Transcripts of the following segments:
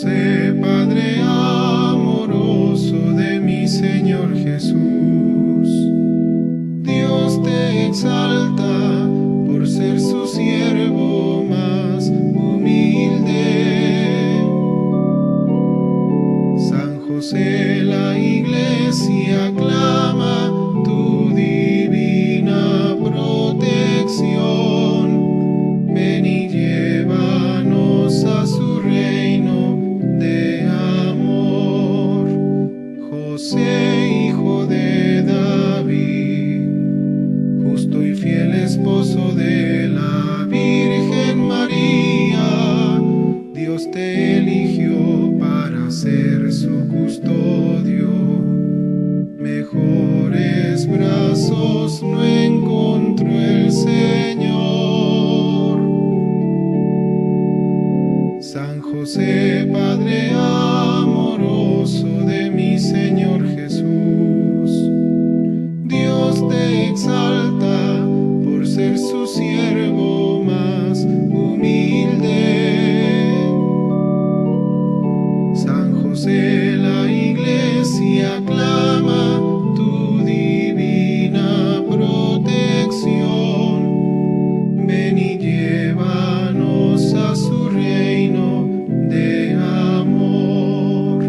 José, Padre amoroso de mi Señor Jesús, Dios te exalta por ser su siervo más humilde. San José, la Iglesia clama tu divina protección. Ven y llévanos a su reino de amor. José, hijo de David, justo y fiel esposo de la Virgen María, Dios te eligió para ser su custodio. Mejores brazos no encontró el Señor. San José, Padre amoroso de mi Señor Jesús, Dios te exalta por ser su siervo más humilde. San José, la Iglesia clama tu divina protección. Ven y llévanos a su reino de amor.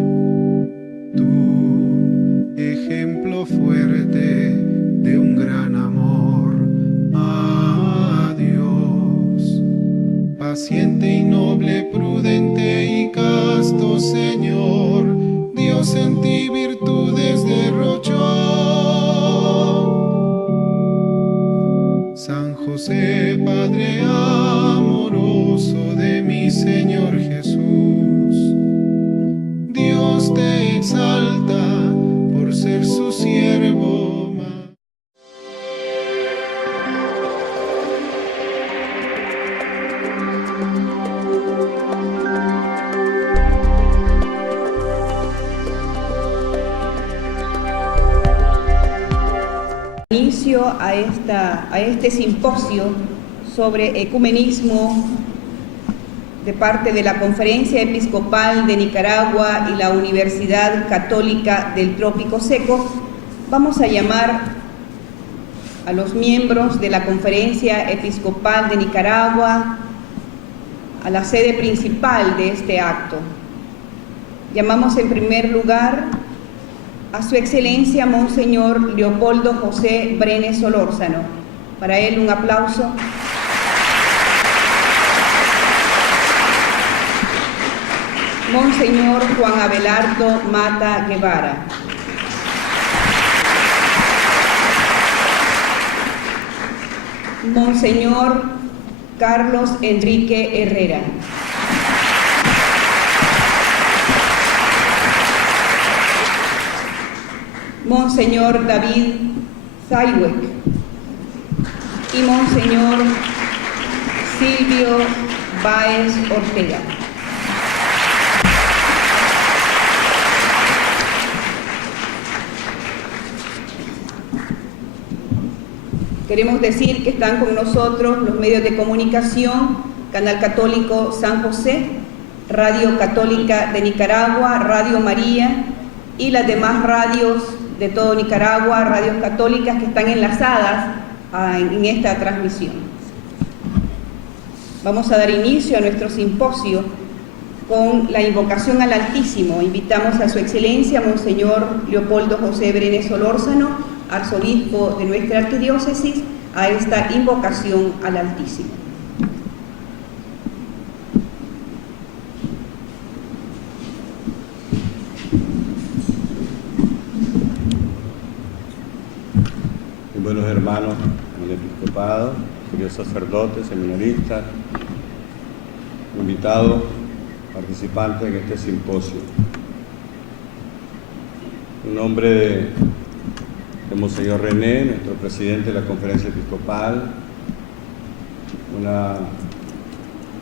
Tu ejemplo fuerte de un gran amor a Dios, paciente y noble, prudente y casto Señor, Dios en ti virtudes derrochó. San José, Padre amoroso de mi Señor Jesús, Dios te exalta por ser su siervo más. Inicio a este simposio sobre ecumenismo de parte de la Conferencia Episcopal de Nicaragua y la Universidad Católica del Trópico Seco. Vamos a llamar a los miembros de la Conferencia Episcopal de Nicaragua a la sede principal de este acto. Llamamos en primer lugar a Su Excelencia Monseñor Leopoldo José Brenes Solórzano. Para él un aplauso. Monseñor Juan Abelardo Mata Guevara. Monseñor Carlos Enrique Herrera. Monseñor David Zayhuec y Monseñor Silvio Báez Ortega. Queremos decir que están con nosotros los medios de comunicación, Canal Católico San José, Radio Católica de Nicaragua, Radio María y las demás radios de todo Nicaragua, radios católicas que están enlazadas en esta transmisión. Vamos a dar inicio a nuestro simposio con la invocación al Altísimo. Invitamos a Su Excelencia Monseñor Leopoldo José Brenes Solórzano, arzobispo de nuestra arquidiócesis, a esta invocación al Altísimo. Buenos hermanos en el episcopado, queridos sacerdotes, seminaristas, invitados, participantes en este simposio. En nombre de Monseñor René, nuestro presidente de la Conferencia Episcopal, una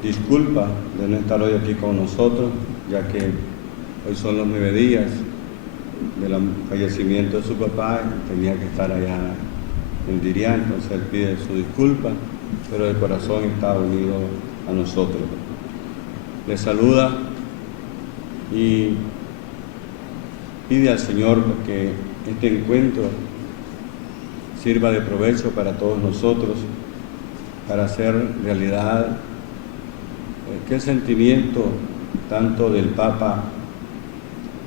disculpa de no estar hoy aquí con nosotros, ya que hoy son los 9 días del fallecimiento de su papá y tenía que estar allá en Dirián, entonces él pide su disculpa, pero de corazón está unido a nosotros. Le saluda y pide al Señor que este encuentro sirva de provecho para todos nosotros, para hacer realidad que el sentimiento tanto del Papa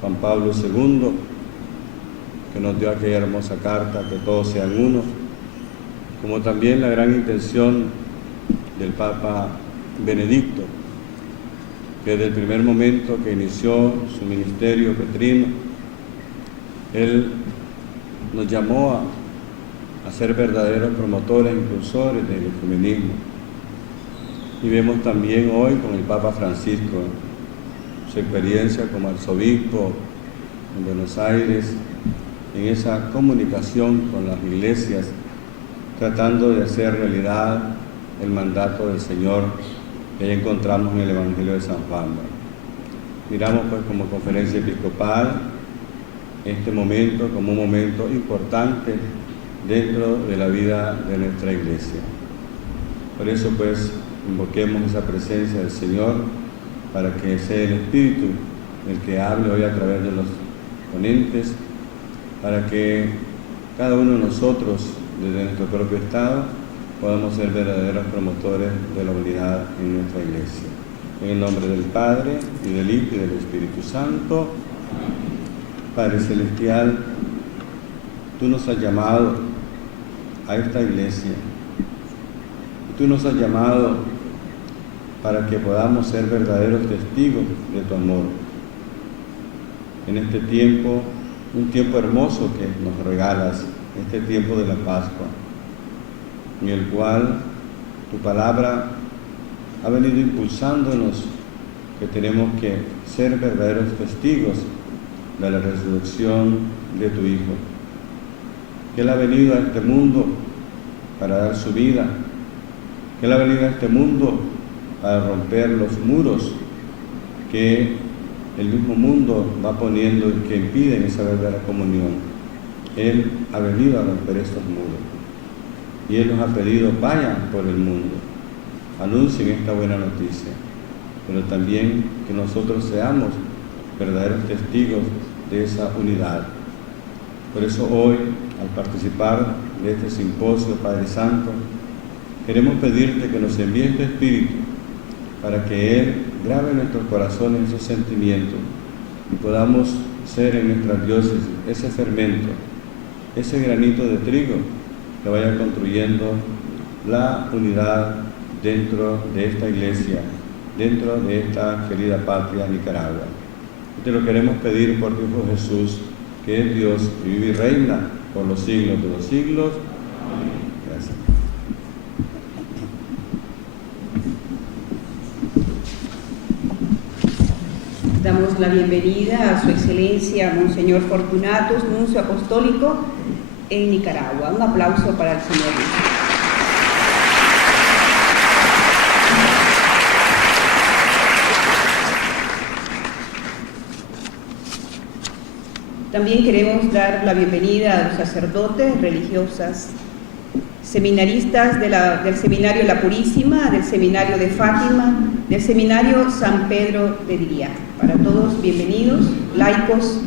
Juan Pablo II, que nos dio aquella hermosa carta, que todos sean uno, como también la gran intención del Papa Benedicto, que desde el primer momento que inició su ministerio petrino, él nos llamó a ser verdaderos promotores e impulsores del ecumenismo. Y vemos también hoy con el Papa Francisco su experiencia como arzobispo en Buenos Aires, en esa comunicación con las iglesias, tratando de hacer realidad el mandato del Señor que encontramos en el Evangelio de San Juan. Miramos pues como Conferencia Episcopal este momento como un momento importante dentro de la vida de nuestra iglesia. Por eso pues invoquemos esa presencia del Señor para que sea el Espíritu el que hable hoy a través de los ponentes, para que cada uno de nosotros desde nuestro propio estado podamos ser verdaderos promotores de la unidad en nuestra iglesia. En el nombre del Padre, y del Hijo, y del Espíritu Santo. Padre Celestial, Tú nos has llamado a esta iglesia. Tú nos has llamado para que podamos ser verdaderos testigos de Tu amor. En este tiempo, un tiempo hermoso que nos regalas, este tiempo de la Pascua, en el cual Tu palabra ha venido impulsándonos que tenemos que ser verdaderos testigos de la resurrección de Tu Hijo, que Él ha venido a este mundo para dar su vida, que Él ha venido a este mundo para romper los muros que el mismo mundo va poniendo y que impiden esa verdadera comunión. Él ha venido a romper estos muros y Él nos ha pedido: vayan por el mundo, anuncien esta buena noticia, pero también que nosotros seamos verdaderos testigos de esa unidad. Por eso hoy, al participar de este simposio, Padre Santo, queremos pedirte que nos envíes Tu Espíritu para que Él grabe en nuestros corazones esos sentimientos y podamos ser en nuestras diócesis ese fermento, ese granito de trigo que vaya construyendo la unidad dentro de esta iglesia, dentro de esta querida patria Nicaragua. Y te lo queremos pedir por Tu Hijo Jesús, que es Dios y vive y reina por los siglos de los siglos. Amén. Gracias. Damos la bienvenida a Su Excelencia Monseñor Fortunatus, Nuncio Apostólico en Nicaragua. Un aplauso para el Señor. También queremos dar la bienvenida a los sacerdotes, religiosas, seminaristas del Seminario La Purísima, del Seminario de Fátima, del Seminario San Pedro de Diría. Para todos, bienvenidos, laicos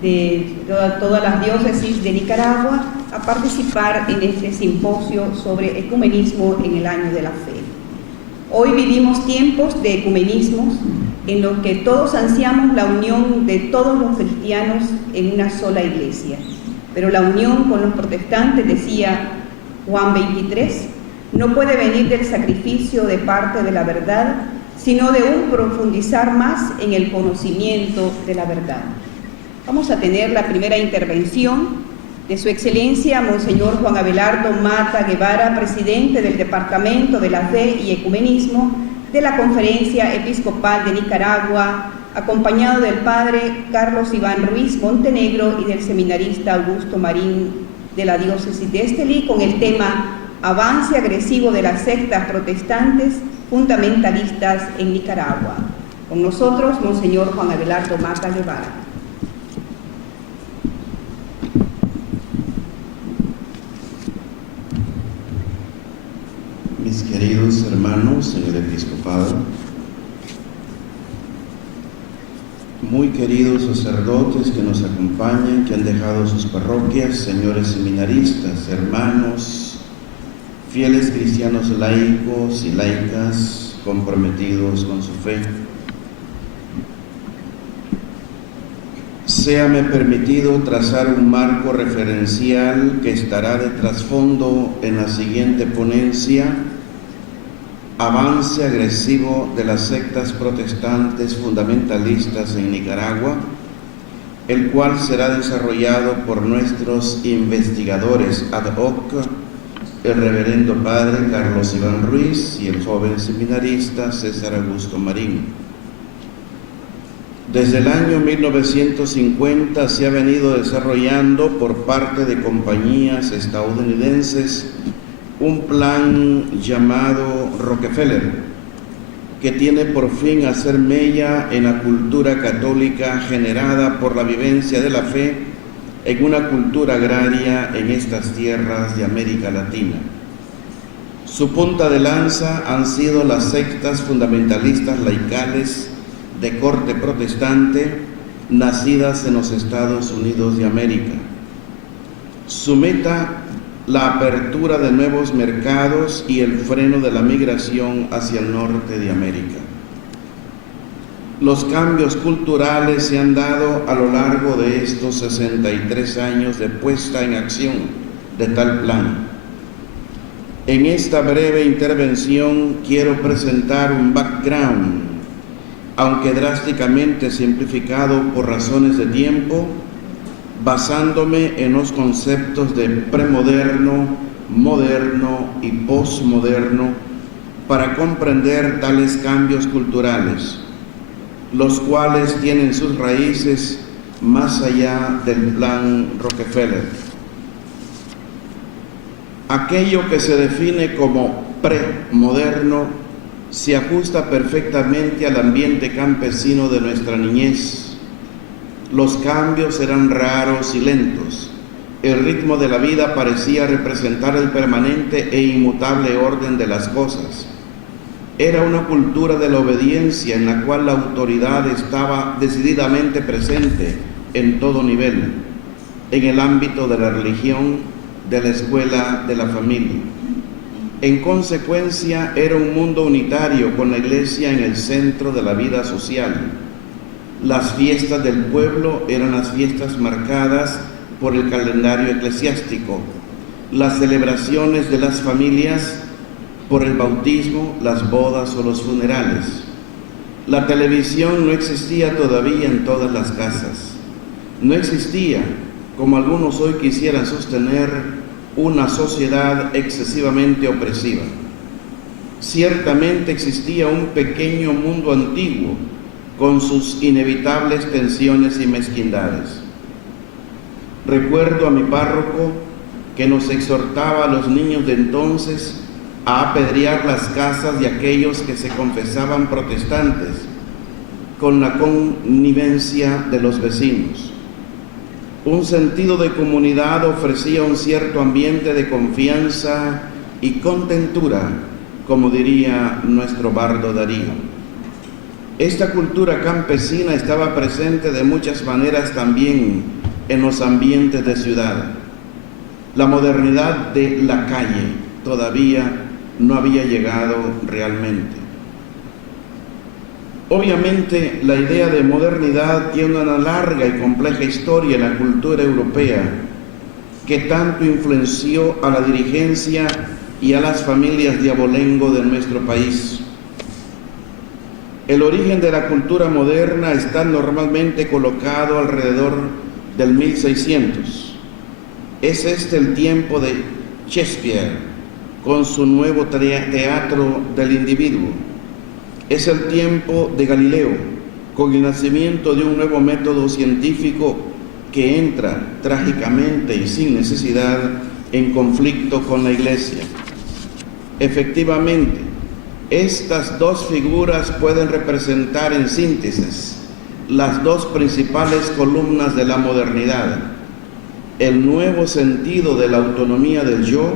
de todas las diócesis de Nicaragua, a participar en este simposio sobre ecumenismo en el año de la fe. Hoy vivimos tiempos de ecumenismos en los que todos ansiamos la unión de todos los cristianos en una sola iglesia. Pero la unión con los protestantes, decía Juan 23, no puede venir del sacrificio de parte de la verdad, sino de un profundizar más en el conocimiento de la verdad. Vamos a tener la primera intervención de Su Excelencia Monseñor Juan Abelardo Mata Guevara, presidente del Departamento de la Fe y Ecumenismo de la Conferencia Episcopal de Nicaragua, acompañado del Padre Carlos Iván Ruiz Montenegro y del seminarista Augusto Marín de la diócesis de Estelí, con el tema Avance agresivo de las sectas protestantes fundamentalistas en Nicaragua. Con nosotros, Monseñor Juan Abelardo Mata Guevara. Mis queridos hermanos en el episcopado, muy queridos sacerdotes que nos acompañan, que han dejado sus parroquias, señores seminaristas, hermanos, fieles cristianos laicos y laicas comprometidos con su fe. Séame permitido trazar un marco referencial que estará de trasfondo en la siguiente ponencia: avance agresivo de las sectas protestantes fundamentalistas en Nicaragua, el cual será desarrollado por nuestros investigadores ad hoc, el reverendo padre Carlos Iván Ruiz y el joven seminarista César Augusto Marín. Desde el año 1950 se ha venido desarrollando por parte de compañías estadounidenses un plan llamado Rockefeller, que tiene por fin hacer mella en la cultura católica generada por la vivencia de la fe en una cultura agraria en estas tierras de América Latina. Su punta de lanza han sido las sectas fundamentalistas laicales de corte protestante nacidas en los Estados Unidos de América. Su meta, la apertura de nuevos mercados y el freno de la migración hacia el norte de América. Los cambios culturales se han dado a lo largo de estos 63 años de puesta en acción de tal plan. En esta breve intervención quiero presentar un background, aunque drásticamente simplificado por razones de tiempo, basándome en los conceptos de premoderno, moderno y posmoderno para comprender tales cambios culturales, los cuales tienen sus raíces más allá del plan Rockefeller. Aquello que se define como premoderno se ajusta perfectamente al ambiente campesino de nuestra niñez. Los cambios eran raros y lentos. El ritmo de la vida parecía representar el permanente e inmutable orden de las cosas. Era una cultura de la obediencia en la cual la autoridad estaba decididamente presente en todo nivel, en el ámbito de la religión, de la escuela, de la familia. En consecuencia, era un mundo unitario con la Iglesia en el centro de la vida social. Las fiestas del pueblo eran las fiestas marcadas por el calendario eclesiástico, las celebraciones de las familias por el bautismo, las bodas o los funerales. La televisión no existía todavía en todas las casas. No existía, como algunos hoy quisieran sostener, una sociedad excesivamente opresiva. Ciertamente existía un pequeño mundo antiguo con sus inevitables tensiones y mezquindades. Recuerdo a mi párroco que nos exhortaba a los niños de entonces a apedrear las casas de aquellos que se confesaban protestantes con la connivencia de los vecinos. Un sentido de comunidad ofrecía un cierto ambiente de confianza y contentura, como diría nuestro bardo Darío. Esta cultura campesina estaba presente de muchas maneras también en los ambientes de ciudad. La modernidad de la calle todavía no había llegado realmente. Obviamente, la idea de modernidad tiene una larga y compleja historia en la cultura europea que tanto influenció a la dirigencia y a las familias de abolengo de nuestro país. El origen de la cultura moderna está normalmente colocado alrededor del 1600. Es este el tiempo de Shakespeare con su nuevo teatro del individuo. Es el tiempo de Galileo, con el nacimiento de un nuevo método científico que entra trágicamente y sin necesidad en conflicto con la Iglesia. Efectivamente, estas dos figuras pueden representar en síntesis las dos principales columnas de la modernidad: el nuevo sentido de la autonomía del yo,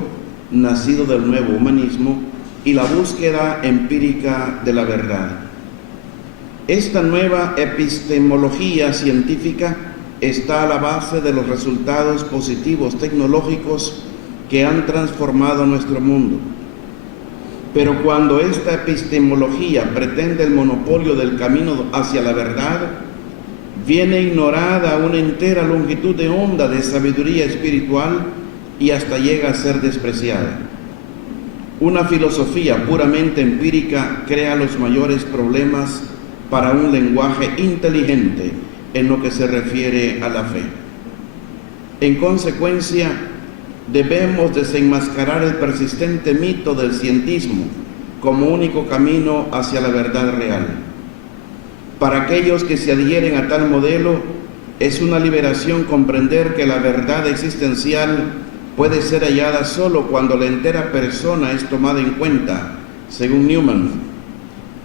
nacido del nuevo humanismo, y la búsqueda empírica de la verdad. Esta nueva epistemología científica está a la base de los resultados positivos tecnológicos que han transformado nuestro mundo. Pero cuando esta epistemología pretende el monopolio del camino hacia la verdad, viene ignorada una entera longitud de onda de sabiduría espiritual y hasta llega a ser despreciada. Una filosofía puramente empírica crea los mayores problemas para un lenguaje inteligente en lo que se refiere a la fe. En consecuencia, debemos desenmascarar el persistente mito del cientismo como único camino hacia la verdad real. Para aquellos que se adhieren a tal modelo, es una liberación comprender que la verdad existencial puede ser hallada solo cuando la entera persona es tomada en cuenta, según Newman,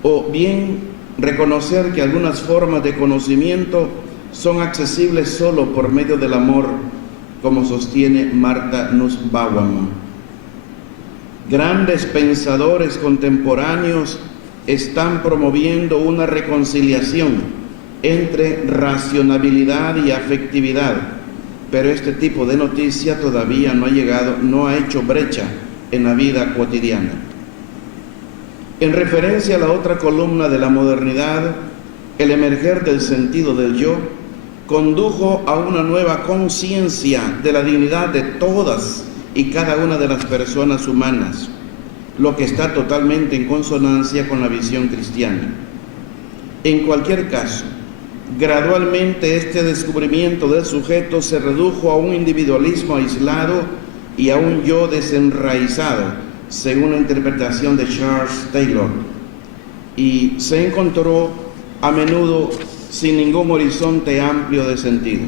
o bien reconocer que algunas formas de conocimiento son accesibles solo por medio del amor, como sostiene Martha Nussbaum. Grandes pensadores contemporáneos están promoviendo una reconciliación entre racionalidad y afectividad, pero este tipo de noticia todavía no ha hecho brecha en la vida cotidiana. En referencia a la otra columna de la modernidad, el emerger del sentido del yo condujo a una nueva conciencia de la dignidad de todas y cada una de las personas humanas, lo que está totalmente en consonancia con la visión cristiana. En cualquier caso, gradualmente este descubrimiento del sujeto se redujo a un individualismo aislado y a un yo desenraizado, según la interpretación de Charles Taylor, y se encontró a menudo sin ningún horizonte amplio de sentido.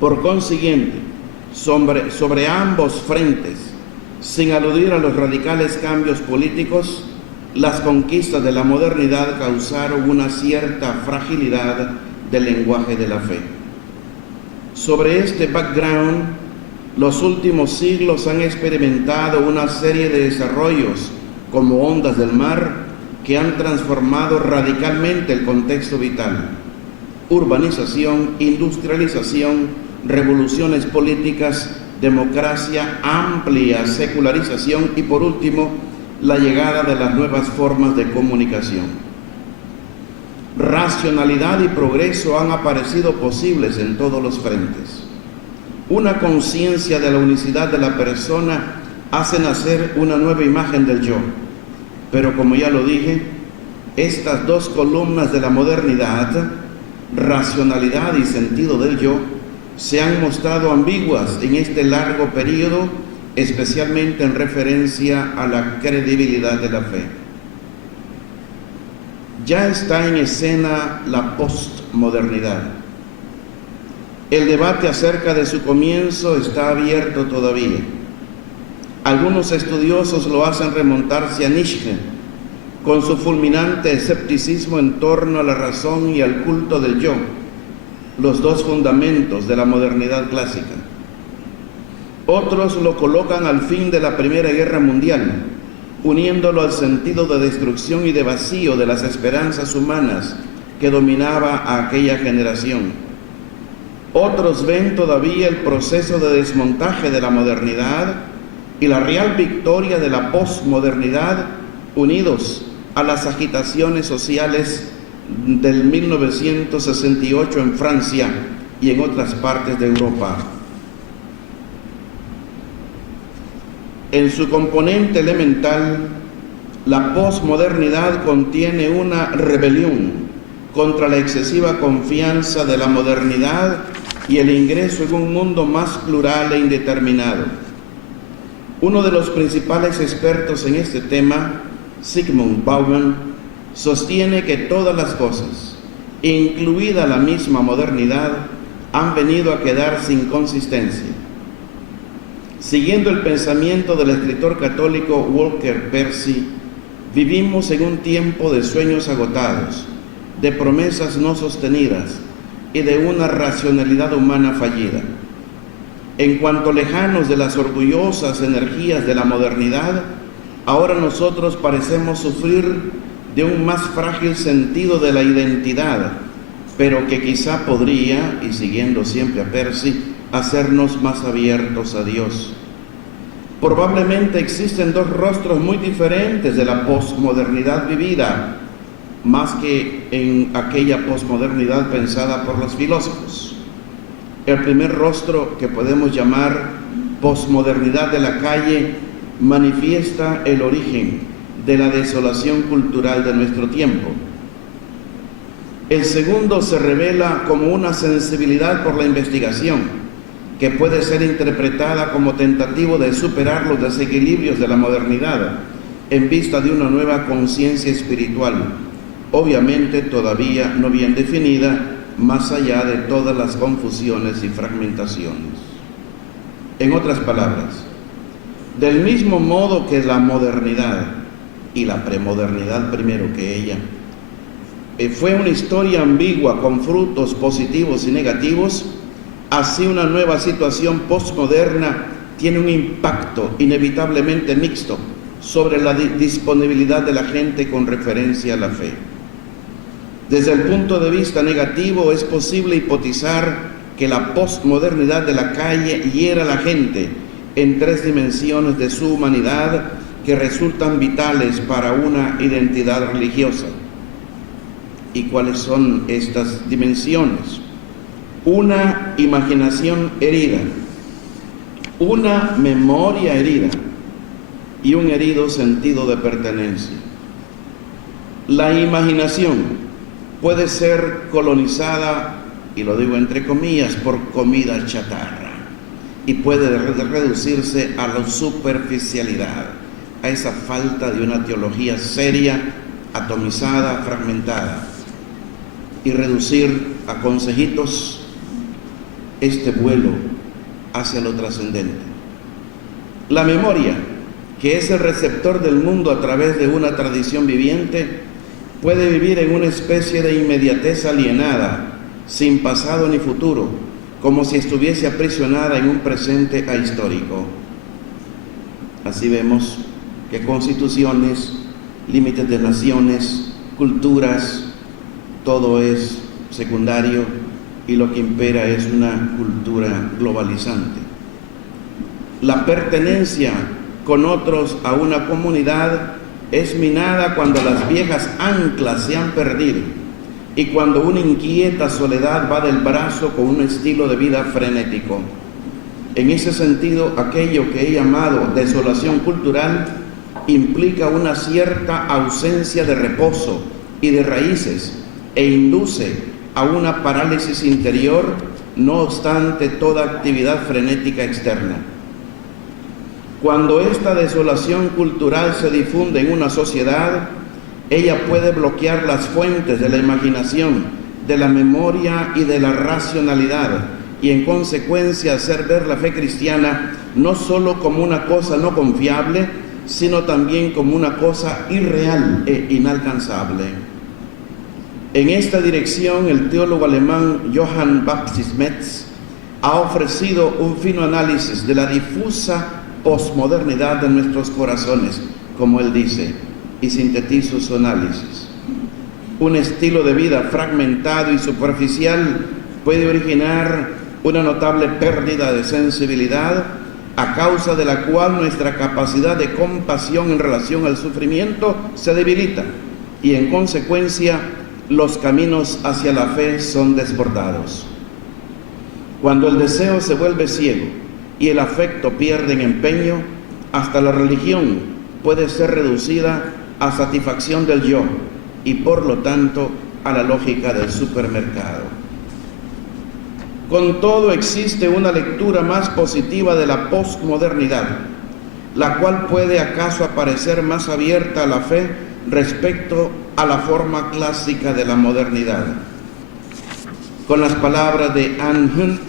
Por consiguiente, sobre ambos frentes, sin aludir a los radicales cambios políticos, las conquistas de la modernidad causaron una cierta fragilidad del lenguaje de la fe. Sobre este background, los últimos siglos han experimentado una serie de desarrollos como ondas del mar que han transformado radicalmente el contexto vital. Urbanización, industrialización, revoluciones políticas, democracia amplia, secularización y por último, la llegada de las nuevas formas de comunicación. Racionalidad y progreso han aparecido posibles en todos los frentes. Una conciencia de la unicidad de la persona hace nacer una nueva imagen del yo. Pero como ya lo dije, estas dos columnas de la modernidad, racionalidad y sentido del yo, se han mostrado ambiguas en este largo periodo, especialmente en referencia a la credibilidad de la fe. Ya está en escena la postmodernidad. El debate acerca de su comienzo está abierto todavía. Algunos estudiosos lo hacen remontarse a Nietzsche, con su fulminante escepticismo en torno a la razón y al culto del yo, los dos fundamentos de la modernidad clásica. Otros lo colocan al fin de la Primera Guerra Mundial, uniéndolo al sentido de destrucción y de vacío de las esperanzas humanas que dominaba a aquella generación. Otros ven todavía el proceso de desmontaje de la modernidad y la real victoria de la posmodernidad, unidos a las agitaciones sociales del 1968 en Francia y en otras partes de Europa. En su componente elemental, la posmodernidad contiene una rebelión contra la excesiva confianza de la modernidad y el ingreso en un mundo más plural e indeterminado. Uno de los principales expertos en este tema, Zygmunt Bauman, sostiene que todas las cosas, incluida la misma modernidad, han venido a quedar sin consistencia. Siguiendo el pensamiento del escritor católico Walker Percy, vivimos en un tiempo de sueños agotados, de promesas no sostenidas y de una racionalidad humana fallida. En cuanto lejanos de las orgullosas energías de la modernidad, ahora nosotros parecemos sufrir de un más frágil sentido de la identidad, pero que quizá podría, y siguiendo siempre a Percy, hacernos más abiertos a Dios. Probablemente existen dos rostros muy diferentes de la posmodernidad vivida, más que en aquella posmodernidad pensada por los filósofos. El primer rostro, que podemos llamar posmodernidad de la calle, manifiesta el origen de la desolación cultural de nuestro tiempo. El segundo se revela como una sensibilidad por la investigación, que puede ser interpretada como tentativo de superar los desequilibrios de la modernidad en vista de una nueva conciencia espiritual, obviamente todavía no bien definida, más allá de todas las confusiones y fragmentaciones. En otras palabras, del mismo modo que la modernidad y la premodernidad primero que ella fue una historia ambigua con frutos positivos y negativos, así una nueva situación postmoderna tiene un impacto inevitablemente mixto sobre la disponibilidad de la gente con referencia a la fe. Desde el punto de vista negativo, es posible hipotizar que la postmodernidad de la calle hiera a la gente en tres dimensiones de su humanidad que resultan vitales para una identidad religiosa. ¿Y cuáles son estas dimensiones? Una imaginación herida, una memoria herida y un herido sentido de pertenencia. La imaginación puede ser colonizada, y lo digo entre comillas, por comida chatarra, y puede reducirse a la superficialidad, a esa falta de una teología seria, atomizada, fragmentada, y reducir a consejitos este vuelo hacia lo trascendente. La memoria, que es el receptor del mundo a través de una tradición viviente, puede vivir en una especie de inmediatez alienada, sin pasado ni futuro, como si estuviese aprisionada en un presente ahistórico. Así vemos que constituciones, límites de naciones, culturas, todo es secundario y lo que impera es una cultura globalizante. La pertenencia con otros a una comunidad es minada cuando las viejas anclas se han perdido y cuando una inquieta soledad va del brazo con un estilo de vida frenético. En ese sentido, aquello que he llamado desolación cultural implica una cierta ausencia de reposo y de raíces e induce a una parálisis interior, no obstante toda actividad frenética externa. Cuando esta desolación cultural se difunde en una sociedad, ella puede bloquear las fuentes de la imaginación, de la memoria y de la racionalidad, y en consecuencia hacer ver la fe cristiana no solo como una cosa no confiable, sino también como una cosa irreal e inalcanzable. En esta dirección, el teólogo alemán Johann Baptist Metz ha ofrecido un fino análisis de la difusa posmodernidad de nuestros corazones, como él dice, y sintetizo su análisis. Un estilo de vida fragmentado y superficial puede originar una notable pérdida de sensibilidad, a causa de la cual nuestra capacidad de compasión en relación al sufrimiento se debilita y en consecuencia los caminos hacia la fe son desbordados. Cuando el deseo se vuelve ciego y el afecto pierde en empeño, hasta la religión puede ser reducida a satisfacción del yo y por lo tanto a la lógica del supermercado. Con todo, existe una lectura más positiva de la posmodernidad, la cual puede acaso aparecer más abierta a la fe respecto a la forma clásica de la modernidad. Con las palabras de Anne Hunt,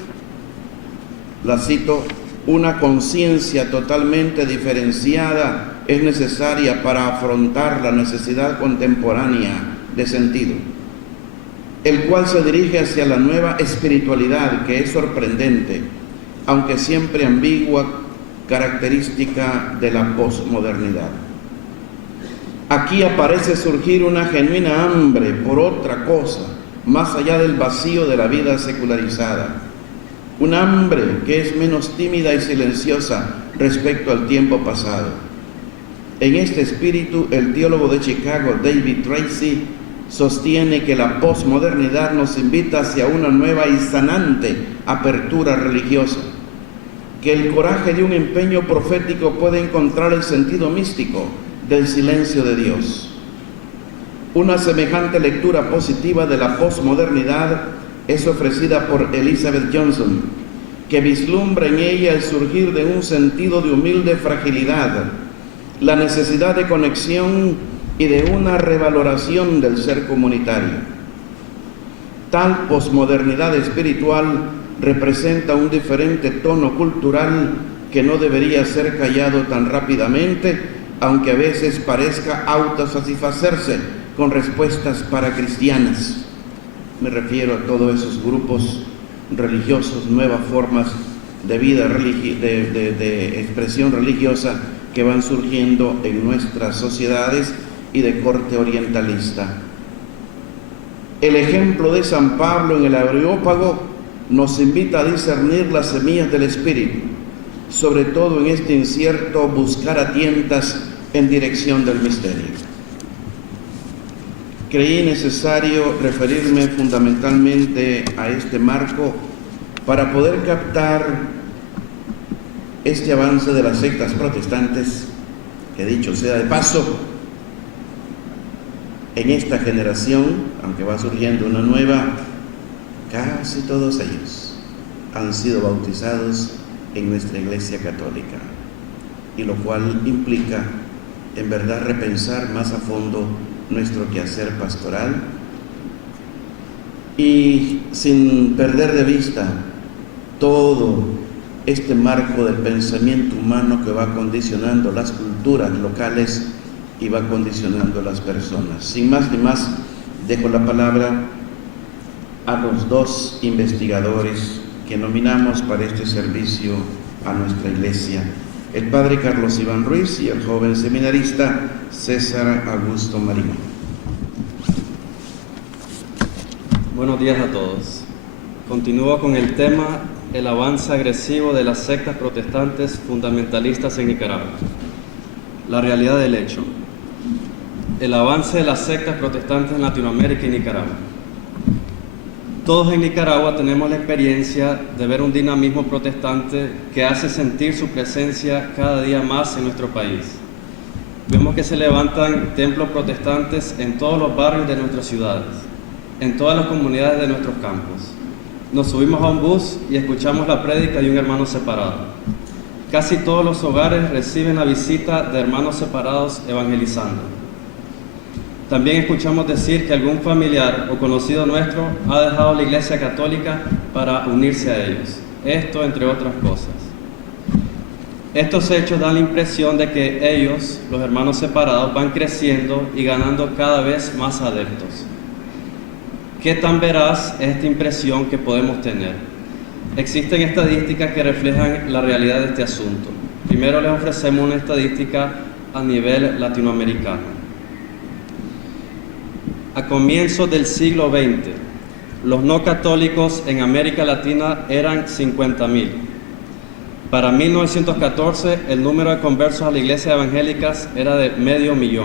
la cito: una conciencia totalmente diferenciada es necesaria para afrontar la necesidad contemporánea de sentido, el cual se dirige hacia la nueva espiritualidad que es sorprendente, aunque siempre ambigua, característica de la posmodernidad. Aquí aparece surgir una genuina hambre por otra cosa, más allá del vacío de la vida secularizada. Un hambre que es menos tímida y silenciosa respecto al tiempo pasado. En este espíritu, el teólogo de Chicago, David Tracy, sostiene que la posmodernidad nos invita hacia una nueva y sanante apertura religiosa, que el coraje de un empeño profético puede encontrar el sentido místico del silencio de Dios. Una semejante lectura positiva de la posmodernidad es ofrecida por Elizabeth Johnson, que vislumbra en ella el surgir de un sentido de humilde fragilidad, la necesidad de conexión y de una revaloración del ser comunitario. Tal posmodernidad espiritual representa un diferente tono cultural que no debería ser callado tan rápidamente, aunque a veces parezca autosatisfacerse con respuestas paracristianas. Me refiero a todos esos grupos religiosos, nuevas formas de vida, de expresión religiosa que van surgiendo en nuestras sociedades y de corte orientalista. El ejemplo de San Pablo en el Areópago nos invita a discernir las semillas del Espíritu, sobre todo en este incierto buscar a tientas en dirección del misterio. Creí necesario referirme fundamentalmente a este marco para poder captar este avance de las sectas protestantes, que dicho sea de paso, en esta generación, aunque va surgiendo una nueva, casi todos ellos han sido bautizados en nuestra Iglesia Católica, y lo cual implica en verdad repensar más a fondo nuestro quehacer pastoral y sin perder de vista todo este marco del pensamiento humano que va condicionando las culturas locales y va condicionando las personas. Sin más ni más, dejo la palabra a los dos investigadores que nominamos para este servicio a nuestra iglesia, el padre Carlos Iván Ruiz y el joven seminarista César Augusto Marino. Buenos días a todos. Continúo con el tema el avance agresivo de las sectas protestantes fundamentalistas en Nicaragua. La realidad del hecho. El avance de las sectas protestantes en Latinoamérica y Nicaragua. Todos en Nicaragua tenemos la experiencia de ver un dinamismo protestante que hace sentir su presencia cada día más en nuestro país. Vemos que se levantan templos protestantes en todos los barrios de nuestras ciudades, en todas las comunidades de nuestros campos. Nos subimos a un bus y escuchamos la prédica de un hermano separado. Casi todos los hogares reciben la visita de hermanos separados evangelizando. También escuchamos decir que algún familiar o conocido nuestro ha dejado la Iglesia Católica para unirse a ellos. Esto entre otras cosas. Estos hechos dan la impresión de que ellos, los hermanos separados, van creciendo y ganando cada vez más adeptos. ¿Qué tan veraz es esta impresión que podemos tener? Existen estadísticas que reflejan la realidad de este asunto. Primero les ofrecemos una estadística a nivel latinoamericano. A comienzos del siglo XX, los no católicos en América Latina eran 50,000. Para 1914, el número de conversos a la iglesia evangélicas era de 500,000.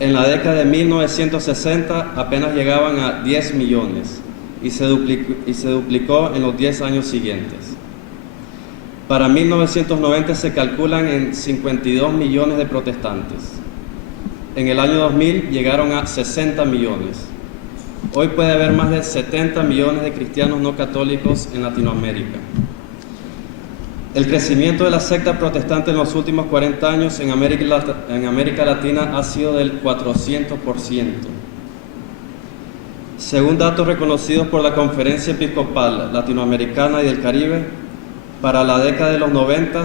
En la década de 1960 apenas llegaban a 10 millones y se duplicó en los 10 años siguientes. Para 1990 se calculan en 52 millones de protestantes. En el año 2000 llegaron a 60 millones. Hoy puede haber más de 70 millones de cristianos no católicos en Latinoamérica. El crecimiento de la secta protestante en los últimos 40 años en América Latina ha sido del 400%. Según datos reconocidos por la Conferencia Episcopal Latinoamericana y del Caribe, para la década de los 90,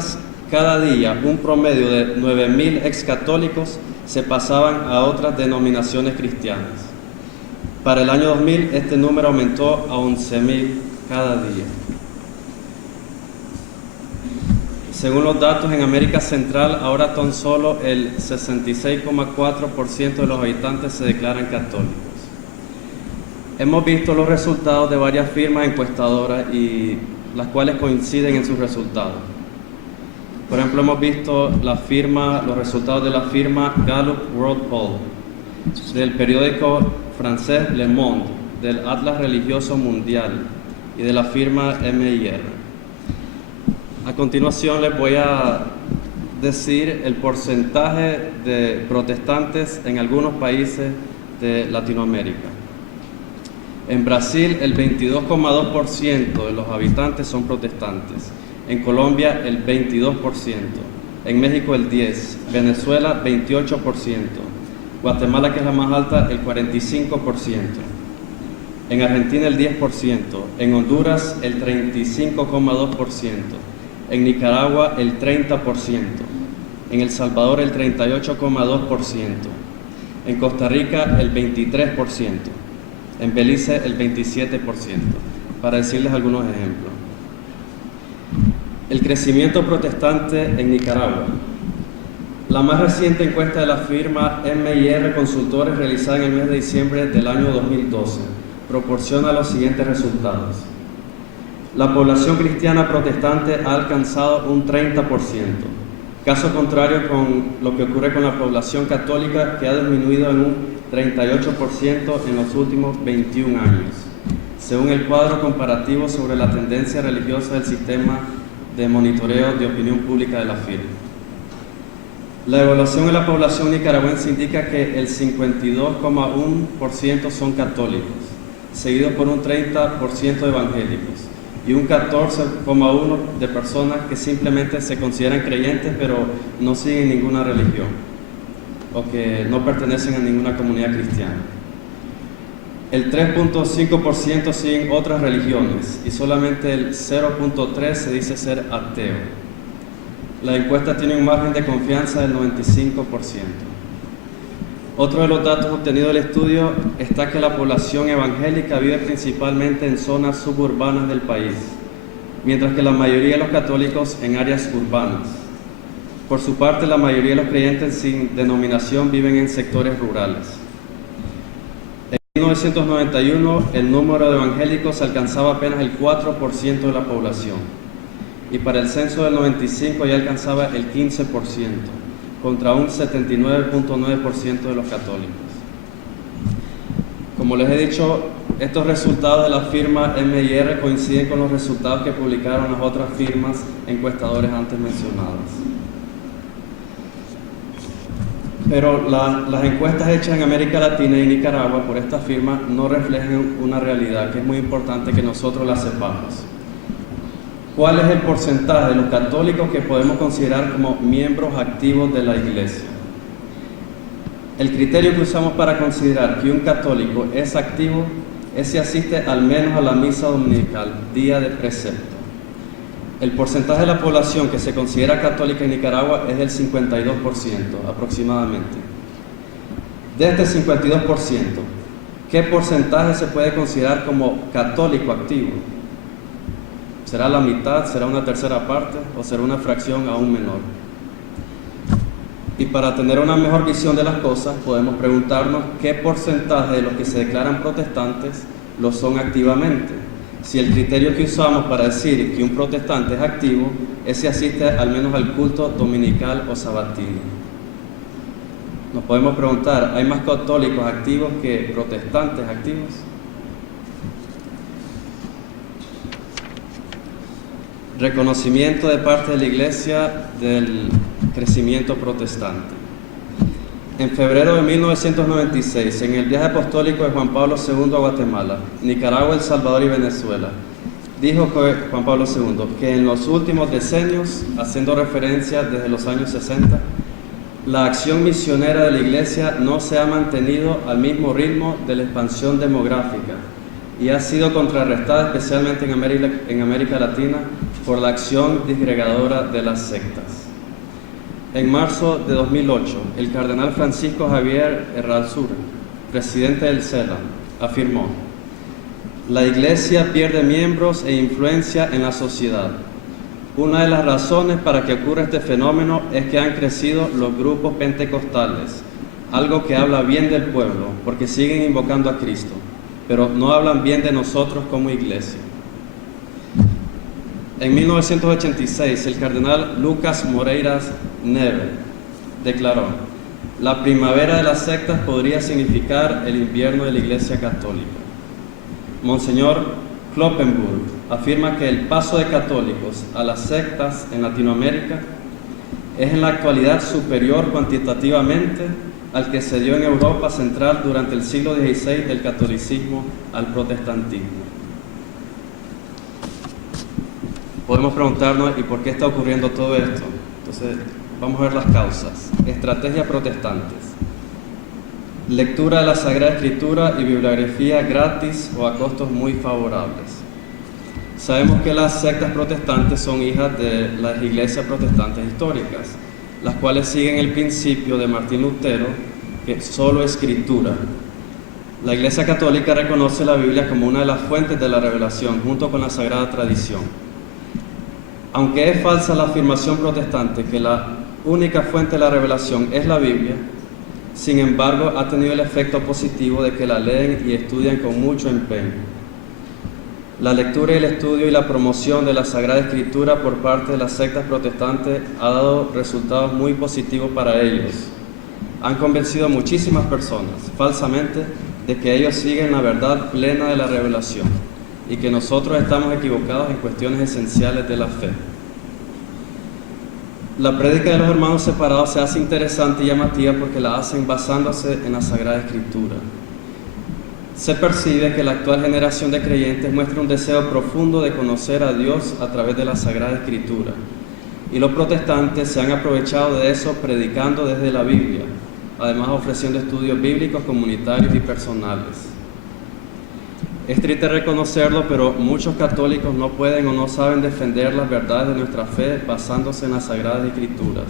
cada día un promedio de 9,000 excatólicos se pasaban a otras denominaciones cristianas. Para el año 2000 este número aumentó a 11,000 cada día. Según los datos, en América Central ahora tan solo el 66,4% de los habitantes se declaran católicos. Hemos visto los resultados de varias firmas encuestadoras y las cuales coinciden en sus resultados. Por ejemplo, hemos visto los resultados de la firma Gallup World Poll, del periódico francés Le Monde, del Atlas Religioso Mundial y de la firma MIR. A continuación les voy a decir el porcentaje de protestantes en algunos países de Latinoamérica. En Brasil, el 22,2% de los habitantes son protestantes. En Colombia, el 22%. En México, el 10%. Venezuela, 28%. Guatemala, que es la más alta, el 45%. En Argentina, el 10%. En Honduras, el 35,2%. En Nicaragua, el 30%. En El Salvador, el 38,2%. En Costa Rica, el 23%. En Belice, el 27%, para decirles algunos ejemplos. El crecimiento protestante en Nicaragua. La más reciente encuesta de la firma MIR Consultores, realizada en el mes de diciembre del año 2012, proporciona los siguientes resultados. La población cristiana protestante ha alcanzado un 30%, caso contrario con lo que ocurre con la población católica, que ha disminuido en un 38% en los últimos 21 años, según el cuadro comparativo sobre la tendencia religiosa del sistema de monitoreo de opinión pública de la firma. La evaluación de la población nicaragüense indica que el 52,1% son católicos, seguidos por un 30% de evangélicos y un 14,1% de personas que simplemente se consideran creyentes pero no siguen ninguna religión o que no pertenecen a ninguna comunidad cristiana. El 3,5% siguen otras religiones y solamente el 0,3% se dice ser ateo. La encuesta tiene un margen de confianza del 95%. Otro de los datos obtenidos del estudio está que la población evangélica vive principalmente en zonas suburbanas del país, mientras que la mayoría de los católicos en áreas urbanas. Por su parte, la mayoría de los creyentes sin denominación viven en sectores rurales. En 1991, el número de evangélicos alcanzaba apenas el 4% de la población, y para el censo del 95 ya alcanzaba el 15%, contra un 79,9% de los católicos. Como les he dicho, estos resultados de la firma MIR coinciden con los resultados que publicaron las otras firmas encuestadores antes mencionadas. Pero las encuestas hechas en América Latina y Nicaragua por esta firma no reflejan una realidad que es muy importante que nosotros la sepamos. ¿Cuál es el porcentaje de los católicos que podemos considerar como miembros activos de la Iglesia? El criterio que usamos para considerar que un católico es activo es si asiste al menos a la misa dominical, día de precepto. El porcentaje de la población que se considera católica en Nicaragua es del 52% aproximadamente. De este 52%, ¿qué porcentaje se puede considerar como católico activo? ¿Será la mitad, será una tercera parte o será una fracción aún menor? Y para tener una mejor visión de las cosas, podemos preguntarnos qué porcentaje de los que se declaran protestantes lo son activamente. Si el criterio que usamos para decir que un protestante es activo es si asiste al menos al culto dominical o sabatino. Nos podemos preguntar, ¿hay más católicos activos que protestantes activos? Reconocimiento de parte de la Iglesia del crecimiento protestante. En febrero de 1996, en el viaje apostólico de Juan Pablo II a Guatemala, Nicaragua, El Salvador y Venezuela, dijo Juan Pablo II que en los últimos decenios, haciendo referencia desde los años 60, la acción misionera de la Iglesia no se ha mantenido al mismo ritmo de la expansión demográfica y ha sido contrarrestada especialmente en América Latina por la acción disgregadora de las sectas. En marzo de 2008, el cardenal Francisco Javier Errázuriz, presidente del CELA, afirmó: la Iglesia pierde miembros e influencia en la sociedad. Una de las razones para que ocurra este fenómeno es que han crecido los grupos pentecostales, algo que habla bien del pueblo, porque siguen invocando a Cristo, pero no hablan bien de nosotros como iglesia. En 1986, el cardenal Lucas Moreira Neve declaró: la primavera de las sectas podría significar el invierno de la Iglesia Católica. Monseñor Kloppenburg afirma que el paso de católicos a las sectas en Latinoamérica es en la actualidad superior cuantitativamente al que se dio en Europa Central durante el siglo XVI del catolicismo al protestantismo. Podemos preguntarnos, ¿y por qué está ocurriendo todo esto? Entonces, vamos a ver las causas. Estrategias protestantes. Lectura de la Sagrada Escritura y bibliografía gratis o a costos muy favorables. Sabemos que las sectas protestantes son hijas de las iglesias protestantes históricas, las cuales siguen el principio de Martín Lutero, que solo escritura. La Iglesia Católica reconoce la Biblia como una de las fuentes de la revelación, junto con la Sagrada Tradición. Aunque es falsa la afirmación protestante que la única fuente de la revelación es la Biblia, sin embargo, ha tenido el efecto positivo de que la leen y estudian con mucho empeño. La lectura y el estudio y la promoción de la Sagrada Escritura por parte de las sectas protestantes ha dado resultados muy positivos para ellos. Han convencido a muchísimas personas, falsamente, de que ellos siguen la verdad plena de la revelación y que nosotros estamos equivocados en cuestiones esenciales de la fe. La prédica de los hermanos separados se hace interesante y llamativa porque la hacen basándose en la Sagrada Escritura. Se percibe que la actual generación de creyentes muestra un deseo profundo de conocer a Dios a través de la Sagrada Escritura, y los protestantes se han aprovechado de eso predicando desde la Biblia, además ofreciendo estudios bíblicos comunitarios y personales. Es triste reconocerlo, pero muchos católicos no pueden o no saben defender las verdades de nuestra fe basándose en las Sagradas Escrituras.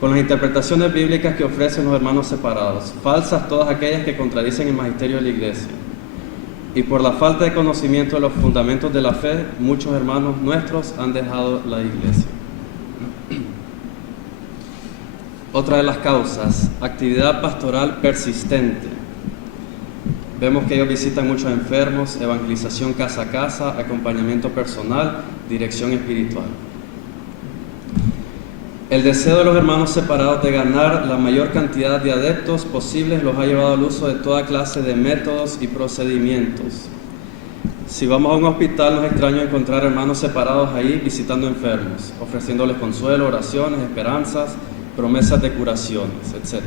Con las interpretaciones bíblicas que ofrecen los hermanos separados, falsas todas aquellas que contradicen el magisterio de la Iglesia. Y por la falta de conocimiento de los fundamentos de la fe, muchos hermanos nuestros han dejado la Iglesia. Otra de las causas, actividad pastoral persistente. Vemos que ellos visitan muchos enfermos, evangelización casa a casa, acompañamiento personal, dirección espiritual. El deseo de los hermanos separados de ganar la mayor cantidad de adeptos posibles los ha llevado al uso de toda clase de métodos y procedimientos. Si vamos a un hospital, no es extraño encontrar hermanos separados ahí visitando enfermos, ofreciéndoles consuelo, oraciones, esperanzas, promesas de curaciones, etc.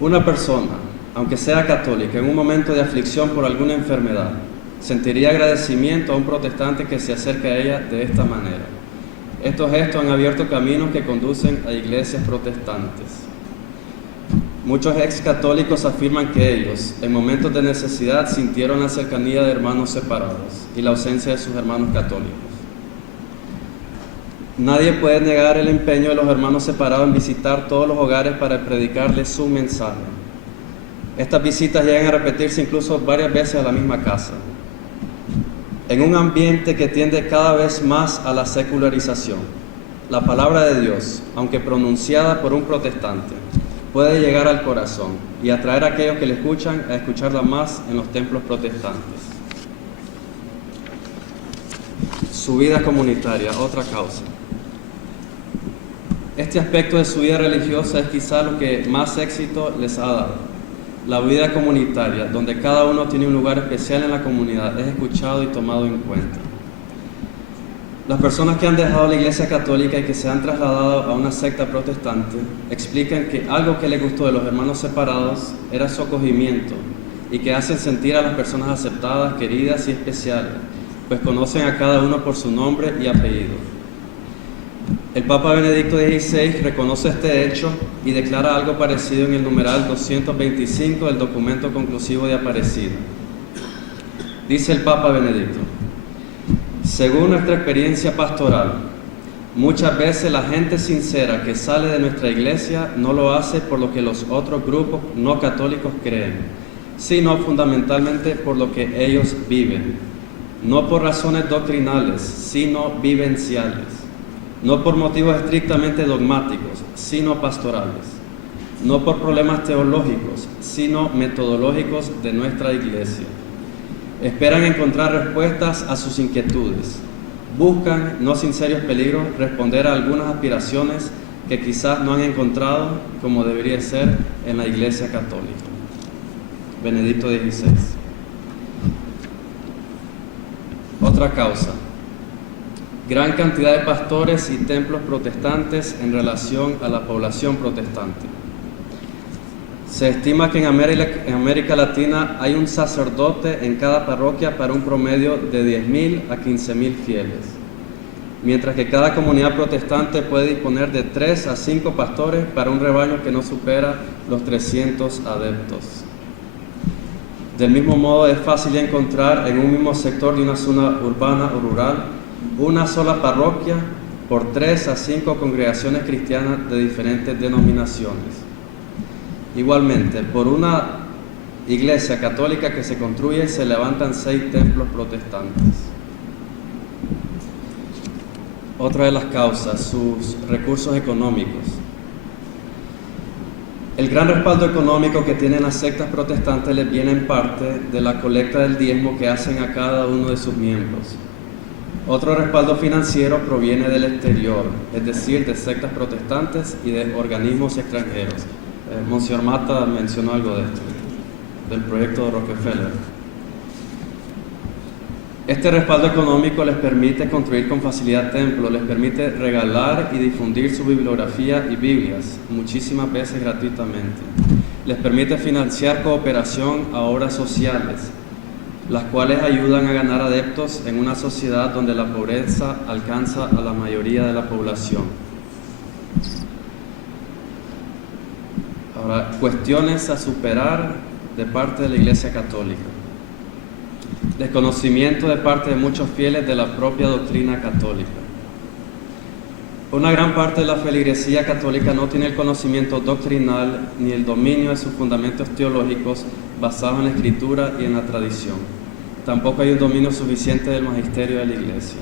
Una persona, aunque sea católica, en un momento de aflicción por alguna enfermedad, sentiría agradecimiento a un protestante que se acerca a ella de esta manera. Estos gestos han abierto caminos que conducen a iglesias protestantes. Muchos ex católicos afirman que ellos, en momentos de necesidad, sintieron la cercanía de hermanos separados y la ausencia de sus hermanos católicos. Nadie puede negar el empeño de los hermanos separados en visitar todos los hogares para predicarles su mensaje. Estas visitas llegan a repetirse incluso varias veces a la misma casa. En un ambiente que tiende cada vez más a la secularización, la palabra de Dios, aunque pronunciada por un protestante, puede llegar al corazón y atraer a aquellos que le escuchan a escucharla más en los templos protestantes. Su vida comunitaria, otra causa. Este aspecto de su vida religiosa es quizá lo que más éxito les ha dado. La vida comunitaria, donde cada uno tiene un lugar especial en la comunidad, es escuchado y tomado en cuenta. Las personas que han dejado la Iglesia Católica y que se han trasladado a una secta protestante explican que algo que les gustó de los hermanos separados era su acogimiento y que hacen sentir a las personas aceptadas, queridas y especiales, pues conocen a cada uno por su nombre y apellido. El Papa Benedicto XVI reconoce este hecho y declara algo parecido en el numeral 225 del documento conclusivo de Aparecida. Dice el Papa Benedicto: según nuestra experiencia pastoral, muchas veces la gente sincera que sale de nuestra iglesia no lo hace por lo que los otros grupos no católicos creen, sino fundamentalmente por lo que ellos viven. no por razones doctrinales, sino vivenciales, no por motivos estrictamente dogmáticos, sino pastorales, no por problemas teológicos, sino metodológicos de nuestra Iglesia. Esperan encontrar respuestas a sus inquietudes. Buscan, no sin serios peligros, responder a algunas aspiraciones que quizás no han encontrado como debería ser en la Iglesia Católica. Benedicto XVI. Otra causa. Gran cantidad de pastores y templos protestantes en relación a la población protestante. Se estima que en América Latina hay un sacerdote en cada parroquia para un promedio de 10.000 a 15.000 fieles, mientras que cada comunidad protestante puede disponer de 3 a 5 pastores para un rebaño que no supera los 300 adeptos. Del mismo modo, es fácil encontrar en un mismo sector de una zona urbana o rural una sola parroquia por 3 a 5 congregaciones cristianas de diferentes denominaciones. Igualmente, por una iglesia católica que se construye, se levantan 6 templos protestantes. Otra de las causas, sus recursos económicos. El gran respaldo económico que tienen las sectas protestantes les viene en parte de la colecta del diezmo que hacen a cada uno de sus miembros. Otro respaldo financiero proviene del exterior, es decir, de sectas protestantes y de organismos extranjeros. Monseñor Mata mencionó algo de esto, del proyecto de Rockefeller. Este respaldo económico les permite construir con facilidad templos, les permite regalar y difundir su bibliografía y Biblias, muchísimas veces gratuitamente. Les permite financiar cooperación a obras sociales, las cuales ayudan a ganar adeptos en una sociedad donde la pobreza alcanza a la mayoría de la población. Ahora, cuestiones a superar de parte de la Iglesia Católica. Desconocimiento de parte de muchos fieles de la propia doctrina católica. Una gran parte de la feligresía católica no tiene el conocimiento doctrinal ni el dominio de sus fundamentos teológicos basados en la Escritura y en la tradición. Tampoco hay un dominio suficiente del magisterio de la Iglesia.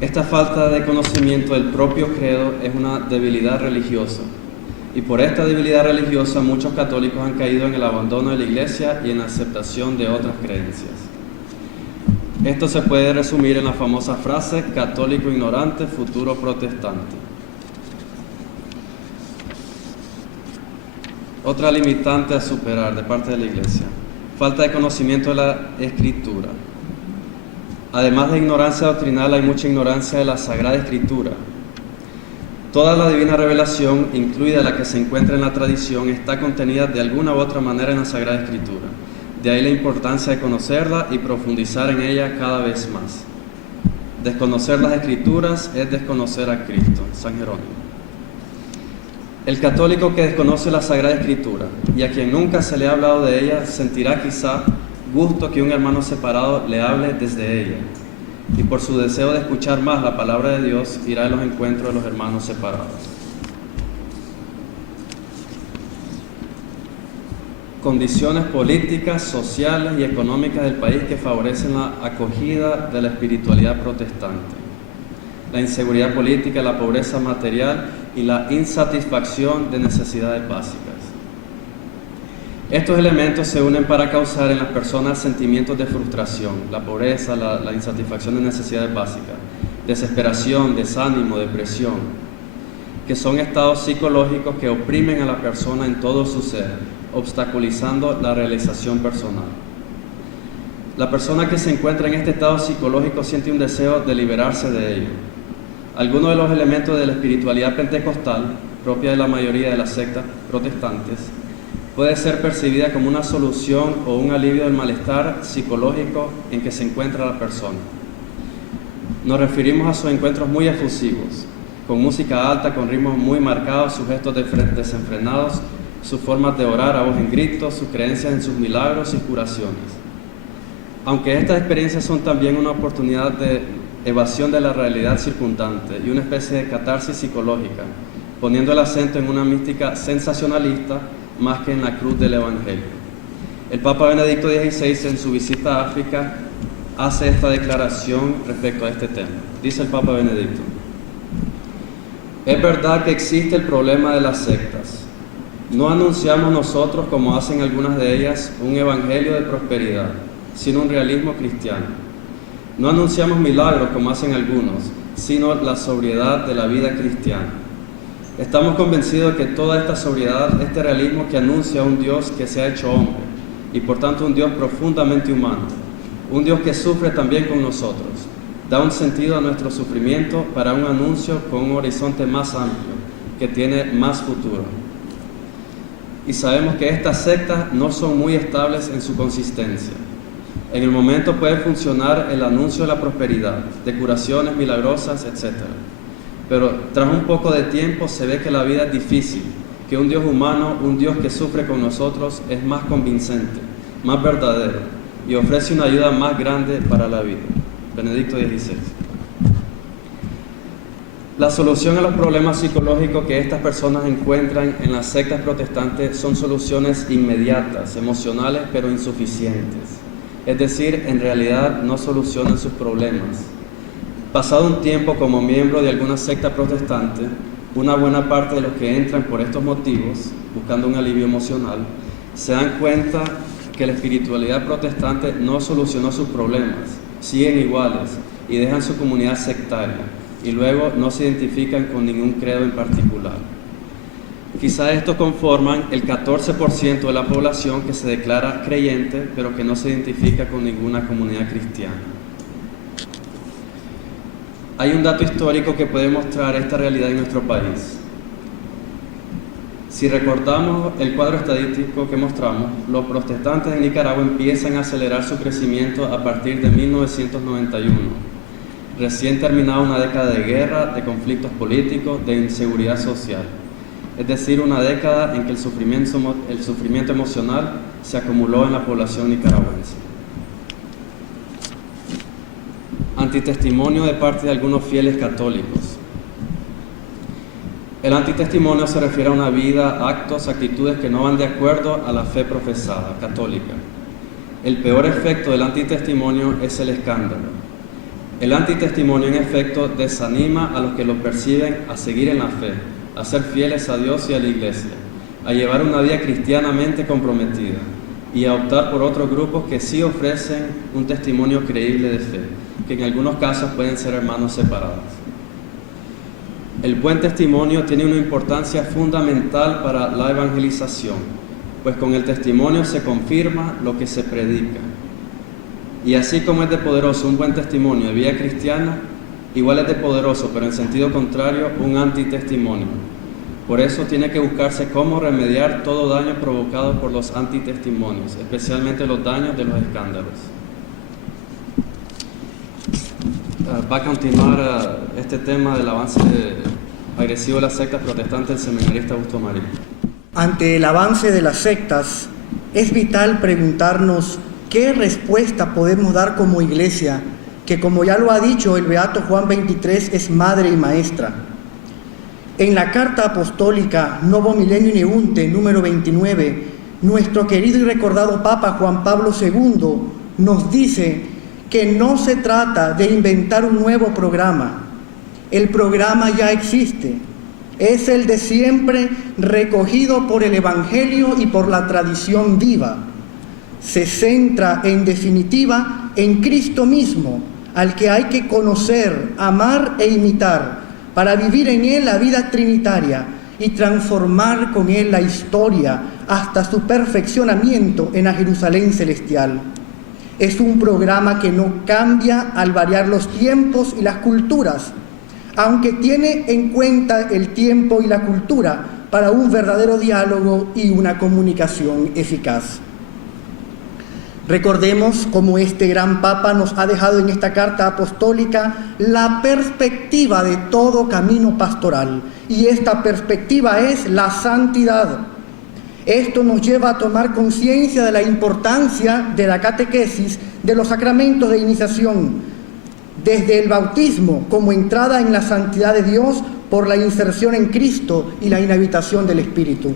Esta falta de conocimiento del propio credo es una debilidad religiosa. Y por esta debilidad religiosa muchos católicos han caído en el abandono de la Iglesia y en la aceptación de otras creencias. Esto se puede resumir en la famosa frase católico ignorante, futuro protestante. Otra limitante a superar de parte de la Iglesia: falta de conocimiento de la Escritura. Además de ignorancia doctrinal, hay mucha ignorancia de la Sagrada Escritura. Toda la divina revelación, incluida la que se encuentra en la tradición, está contenida de alguna u otra manera en la Sagrada Escritura. De ahí la importancia de conocerla y profundizar en ella cada vez más. Desconocer las Escrituras es desconocer a Cristo. San Jerónimo. El católico que desconoce la Sagrada Escritura y a quien nunca se le ha hablado de ella, sentirá quizá gusto que un hermano separado le hable desde ella. Y por su deseo de escuchar más la palabra de Dios, irá a los encuentros de los hermanos separados. Condiciones políticas, sociales y económicas del país que favorecen la acogida de la espiritualidad protestante. La inseguridad política, la pobreza material y la insatisfacción de necesidades básicas. Estos elementos se unen para causar en las personas sentimientos de frustración, la pobreza, la insatisfacción de necesidades básicas, desesperación, desánimo, depresión, que son estados psicológicos que oprimen a la persona en todo su ser, obstaculizando la realización personal. La persona que se encuentra en este estado psicológico siente un deseo de liberarse de ello. Algunos de los elementos de la espiritualidad pentecostal, propia de la mayoría de las sectas protestantes, puede ser percibida como una solución o un alivio del malestar psicológico en que se encuentra la persona. Nos referimos a sus encuentros muy efusivos, con música alta, con ritmos muy marcados, sus gestos desenfrenados, sus formas de orar a voz en grito, sus creencias en sus milagros y curaciones. Aunque estas experiencias son también una oportunidad de evasión de la realidad circundante y una especie de catarsis psicológica, poniendo el acento en una mística sensacionalista más que en la cruz del Evangelio. El Papa Benedicto XVI, en su visita a África, hace esta declaración respecto a este tema. Dice el Papa Benedicto: es verdad que existe el problema de las sectas. No anunciamos nosotros, como hacen algunas de ellas, un evangelio de prosperidad, sino un realismo cristiano. No anunciamos milagros, como hacen algunos, sino la sobriedad de la vida cristiana. Estamos convencidos de que toda esta sobriedad, este realismo que anuncia un Dios que se ha hecho hombre, y por tanto un Dios profundamente humano, un Dios que sufre también con nosotros, da un sentido a nuestro sufrimiento para un anuncio con un horizonte más amplio, que tiene más futuro. Y sabemos que estas sectas no son muy estables en su consistencia. En el momento puede funcionar el anuncio de la prosperidad, de curaciones milagrosas, etc. Pero tras un poco de tiempo se ve que la vida es difícil, que un Dios humano, un Dios que sufre con nosotros, es más convincente, más verdadero y ofrece una ayuda más grande para la vida. Benedicto XVI. La solución a los problemas psicológicos que estas personas encuentran en las sectas protestantes son soluciones inmediatas, emocionales, pero insuficientes. Es decir, en realidad no solucionan sus problemas. Pasado un tiempo como miembro de alguna secta protestante, una buena parte de los que entran por estos motivos, buscando un alivio emocional, se dan cuenta que la espiritualidad protestante no solucionó sus problemas, siguen iguales y dejan su comunidad sectaria, y luego no se identifican con ningún credo en particular. Quizá estos conforman el 14% de la población que se declara creyente, pero que no se identifica con ninguna comunidad cristiana. Hay un dato histórico que puede mostrar esta realidad en nuestro país. Si recordamos el cuadro estadístico que mostramos, los protestantes en Nicaragua empiezan a acelerar su crecimiento a partir de 1991. Recién terminada una década de guerra, de conflictos políticos, de inseguridad social. Es decir, una década en que el sufrimiento emocional se acumuló en la población nicaragüense. Antitestimonio de parte de algunos fieles católicos. El antitestimonio se refiere a una vida, actos, actitudes que no van de acuerdo a la fe profesada, católica. El peor efecto del antitestimonio es el escándalo. El antitestimonio, en efecto, desanima a los que lo perciben a seguir en la fe, a ser fieles a Dios y a la Iglesia, a llevar una vida cristianamente comprometida y a optar por otros grupos que sí ofrecen un testimonio creíble de fe, que en algunos casos pueden ser hermanos separados. El buen testimonio tiene una importancia fundamental para la evangelización, pues con el testimonio se confirma lo que se predica. Y así como es de poderoso un buen testimonio de vida cristiana, igual es de poderoso, pero en sentido contrario, un antitestimonio. Por eso tiene que buscarse cómo remediar todo daño provocado por los antitestimonios, especialmente los daños de los escándalos. Va a continuar este tema del avance agresivo de las sectas protestantes el seminarista Augusto Marín. Ante el avance de las sectas, es vital preguntarnos qué respuesta podemos dar como iglesia, que como ya lo ha dicho el Beato Juan XXIII, es madre y maestra. En la Carta Apostólica Novo Millenium Iunte, número 29, nuestro querido y recordado Papa Juan Pablo II nos dice que no se trata de inventar un nuevo programa. El programa ya existe. Es el de siempre, recogido por el Evangelio y por la tradición viva. Se centra, en definitiva, en Cristo mismo, al que hay que conocer, amar e imitar, para vivir en Él la vida trinitaria y transformar con Él la historia hasta su perfeccionamiento en la Jerusalén celestial. Es un programa que no cambia al variar los tiempos y las culturas, aunque tiene en cuenta el tiempo y la cultura para un verdadero diálogo y una comunicación eficaz. Recordemos cómo este gran Papa nos ha dejado en esta carta apostólica la perspectiva de todo camino pastoral, y esta perspectiva es la santidad. Esto nos lleva a tomar conciencia de la importancia de la catequesis, de los sacramentos de iniciación, desde el bautismo como entrada en la santidad de Dios por la inserción en Cristo y la inhabitación del Espíritu.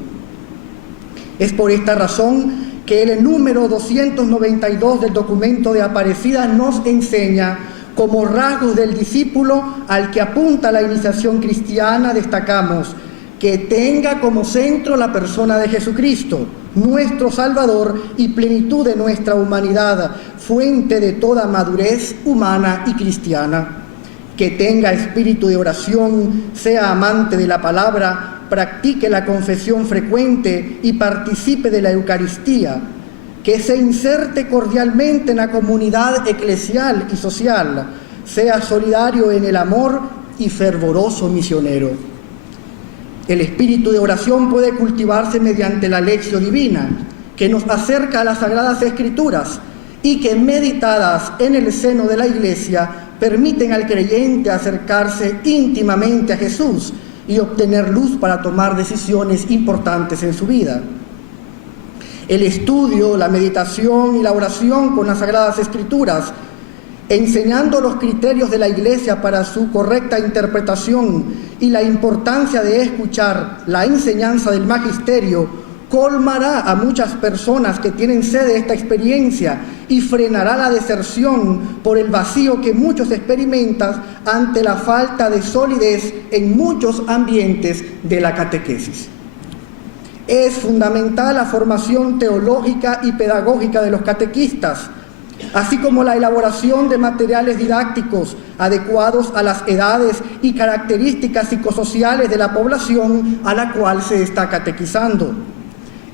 Es por esta razón que que el número 292 del documento de Aparecida nos enseña como rasgos del discípulo al que apunta la iniciación cristiana. Destacamos que tenga como centro la persona de Jesucristo, nuestro Salvador y plenitud de nuestra humanidad, fuente de toda madurez humana y cristiana. Que tenga espíritu de oración, sea amante de la palabra, practique la confesión frecuente y participe de la Eucaristía. Que se inserte cordialmente en la comunidad eclesial y social, sea solidario en el amor y fervoroso misionero. El espíritu de oración puede cultivarse mediante la lección divina, que nos acerca a las Sagradas Escrituras y que, meditadas en el seno de la Iglesia, permiten al creyente acercarse íntimamente a Jesús y obtener luz para tomar decisiones importantes en su vida. El estudio, la meditación y la oración con las Sagradas Escrituras, enseñando los criterios de la Iglesia para su correcta interpretación y la importancia de escuchar la enseñanza del magisterio, colmará a muchas personas que tienen sed de esta experiencia y frenará la deserción por el vacío que muchos experimentan ante la falta de solidez en muchos ambientes de la catequesis. Es fundamental la formación teológica y pedagógica de los catequistas, así como la elaboración de materiales didácticos adecuados a las edades y características psicosociales de la población a la cual se está catequizando.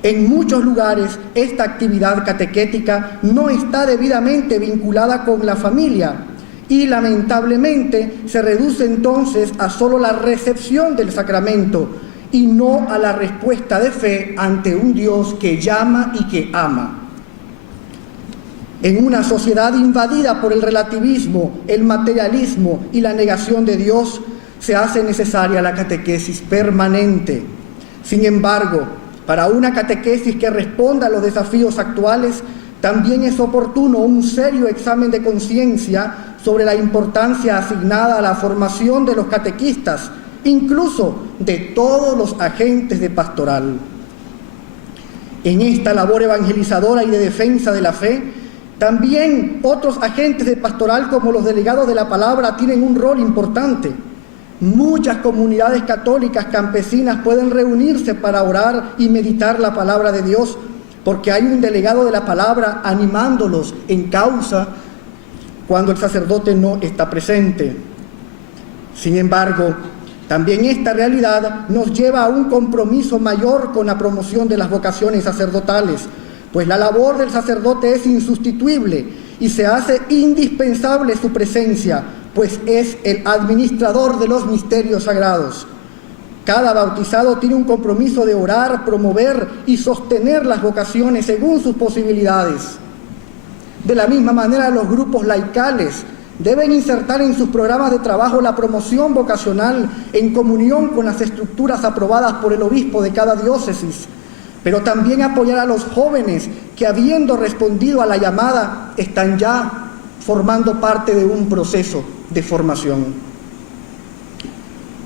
En muchos lugares, esta actividad catequética no está debidamente vinculada con la familia y, lamentablemente, se reduce entonces a solo la recepción del sacramento y no a la respuesta de fe ante un Dios que llama y que ama. En una sociedad invadida por el relativismo, el materialismo y la negación de Dios, se hace necesaria la catequesis permanente. Sin embargo, para una catequesis que responda a los desafíos actuales, también es oportuno un serio examen de conciencia sobre la importancia asignada a la formación de los catequistas, incluso de todos los agentes de pastoral. En esta labor evangelizadora y de defensa de la fe, también otros agentes de pastoral como los delegados de la palabra tienen un rol importante. Muchas comunidades católicas campesinas pueden reunirse para orar y meditar la palabra de Dios, porque hay un delegado de la palabra animándolos en causa cuando el sacerdote no está presente. Sin embargo, también esta realidad nos lleva a un compromiso mayor con la promoción de las vocaciones sacerdotales, pues la labor del sacerdote es insustituible y se hace indispensable su presencia, pues es el administrador de los misterios sagrados. Cada bautizado tiene un compromiso de orar, promover y sostener las vocaciones según sus posibilidades. De la misma manera, los grupos laicales deben insertar en sus programas de trabajo la promoción vocacional en comunión con las estructuras aprobadas por el obispo de cada diócesis, pero también apoyar a los jóvenes que, habiendo respondido a la llamada, están ya formando parte de un proceso de formación.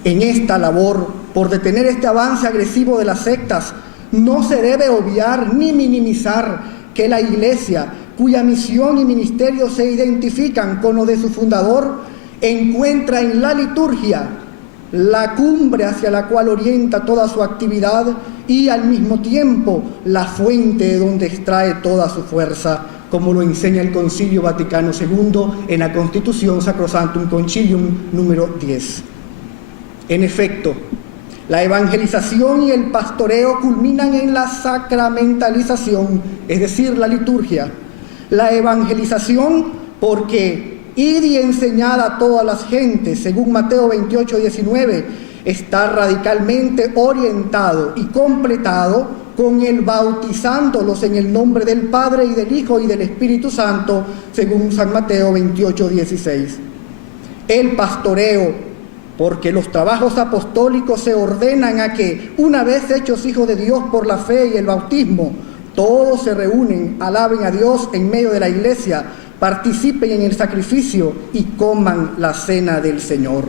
En esta labor, por detener este avance agresivo de las sectas, no se debe obviar ni minimizar que la Iglesia, cuya misión y ministerio se identifican con los de su fundador, encuentra en la liturgia la cumbre hacia la cual orienta toda su actividad y al mismo tiempo la fuente de donde extrae toda su fuerza, como lo enseña el Concilio Vaticano II en la Constitución Sacrosanctum Concilium número 10. En efecto, la evangelización y el pastoreo culminan en la sacramentalización, es decir, la liturgia. La evangelización porque id y enseñad a todas las gentes, según Mateo 28:19, está radicalmente orientado y completado con el bautizándolos en el nombre del Padre y del Hijo y del Espíritu Santo, según San Mateo 28:16. El pastoreo, porque los trabajos apostólicos se ordenan a que, una vez hechos hijos de Dios por la fe y el bautismo, todos se reúnen, alaben a Dios en medio de la Iglesia, participen en el sacrificio y coman la cena del Señor.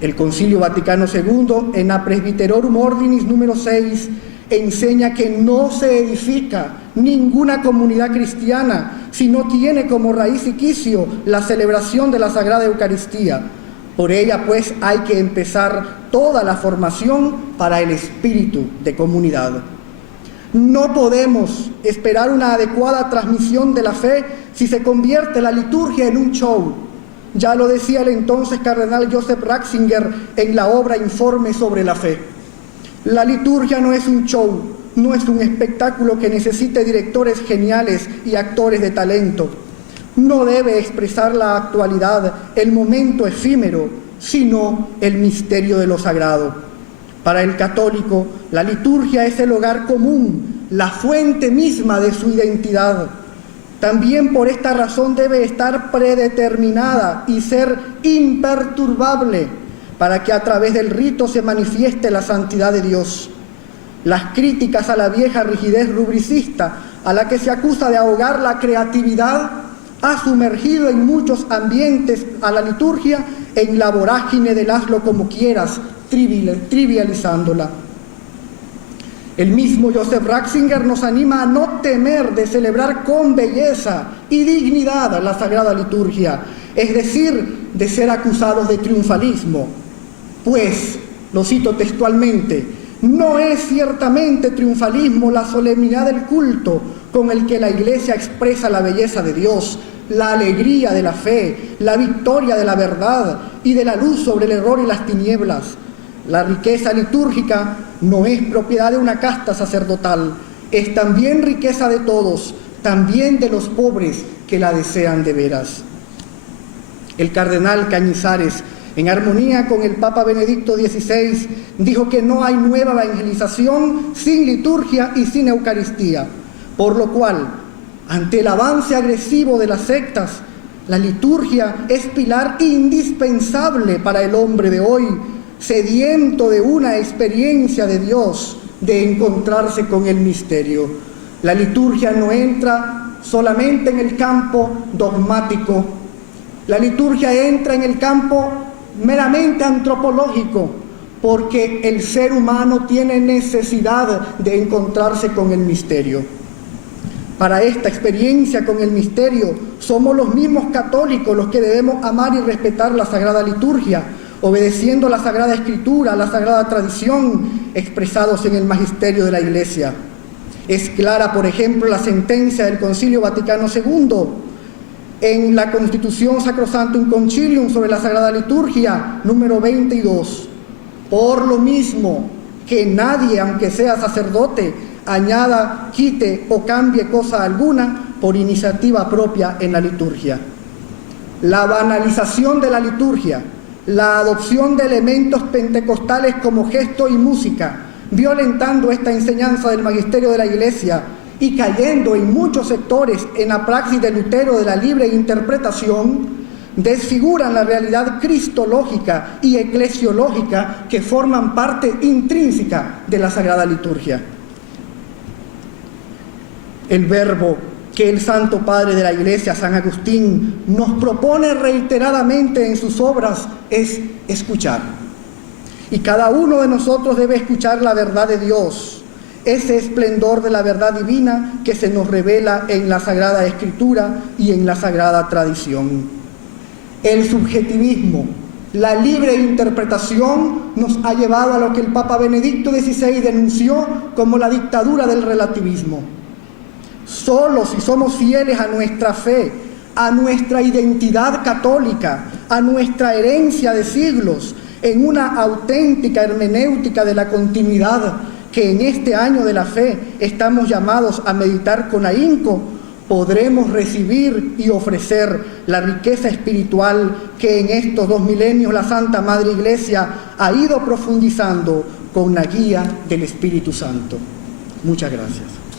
El Concilio Vaticano II, en la Presbyterorum Ordinis número 6, enseña que no se edifica ninguna comunidad cristiana si no tiene como raíz y quicio la celebración de la Sagrada Eucaristía. Por ella, pues, hay que empezar toda la formación para el espíritu de comunidad. No podemos esperar una adecuada transmisión de la fe si se convierte la liturgia en un show. Ya lo decía el entonces cardenal Joseph Ratzinger en la obra Informe sobre la Fe. La liturgia no es un show, no es un espectáculo que necesite directores geniales y actores de talento. No debe expresar la actualidad, el momento efímero, sino el misterio de lo sagrado. Para el católico, la liturgia es el hogar común, la fuente misma de su identidad. También por esta razón debe estar predeterminada y ser imperturbable para que a través del rito se manifieste la santidad de Dios. Las críticas a la vieja rigidez rubricista, a la que se acusa de ahogar la creatividad, ha sumergido en muchos ambientes a la liturgia en la vorágine del hazlo como quieras, trivializándola. El mismo Joseph Ratzinger nos anima a no temer de celebrar con belleza y dignidad la Sagrada Liturgia, es decir, de ser acusados de triunfalismo. Pues, lo cito textualmente, no es ciertamente triunfalismo la solemnidad del culto con el que la Iglesia expresa la belleza de Dios, la alegría de la fe, la victoria de la verdad y de la luz sobre el error y las tinieblas. La riqueza litúrgica no es propiedad de una casta sacerdotal, es también riqueza de todos, también de los pobres que la desean de veras. El cardenal Cañizares, en armonía con el Papa Benedicto XVI, dijo que no hay nueva evangelización sin liturgia y sin Eucaristía, por lo cual, ante el avance agresivo de las sectas, la liturgia es pilar indispensable para el hombre de hoy, sediento de una experiencia de Dios, de encontrarse con el misterio. La liturgia no entra solamente en el campo dogmático, la liturgia entra en el campo meramente antropológico, porque el ser humano tiene necesidad de encontrarse con el misterio. Para esta experiencia con el misterio, somos los mismos católicos los que debemos amar y respetar la Sagrada Liturgia, obedeciendo la Sagrada Escritura, la Sagrada Tradición, expresados en el magisterio de la Iglesia. Es clara, por ejemplo, la sentencia del Concilio Vaticano II en la Constitución Sacrosanctum Concilium sobre la Sagrada Liturgia, número 22. Por lo mismo que nadie, aunque sea sacerdote, añada, quite o cambie cosa alguna por iniciativa propia en la liturgia. La banalización de la liturgia, la adopción de elementos pentecostales como gesto y música, violentando esta enseñanza del magisterio de la Iglesia y cayendo en muchos sectores en la praxis de Lutero de la libre interpretación, desfiguran la realidad cristológica y eclesiológica que forman parte intrínseca de la Sagrada Liturgia. El verbo que el Santo Padre de la Iglesia, San Agustín, nos propone reiteradamente en sus obras es escuchar. Y cada uno de nosotros debe escuchar la verdad de Dios, ese esplendor de la verdad divina que se nos revela en la Sagrada Escritura y en la Sagrada Tradición. El subjetivismo, la libre interpretación nos ha llevado a lo que el Papa Benedicto XVI denunció como la dictadura del relativismo. Solo si somos fieles a nuestra fe, a nuestra identidad católica, a nuestra herencia de siglos, en una auténtica hermenéutica de la continuidad que en este año de la fe estamos llamados a meditar con ahínco, podremos recibir y ofrecer la riqueza espiritual que en estos 2 milenios la Santa Madre Iglesia ha ido profundizando con la guía del Espíritu Santo. Muchas gracias.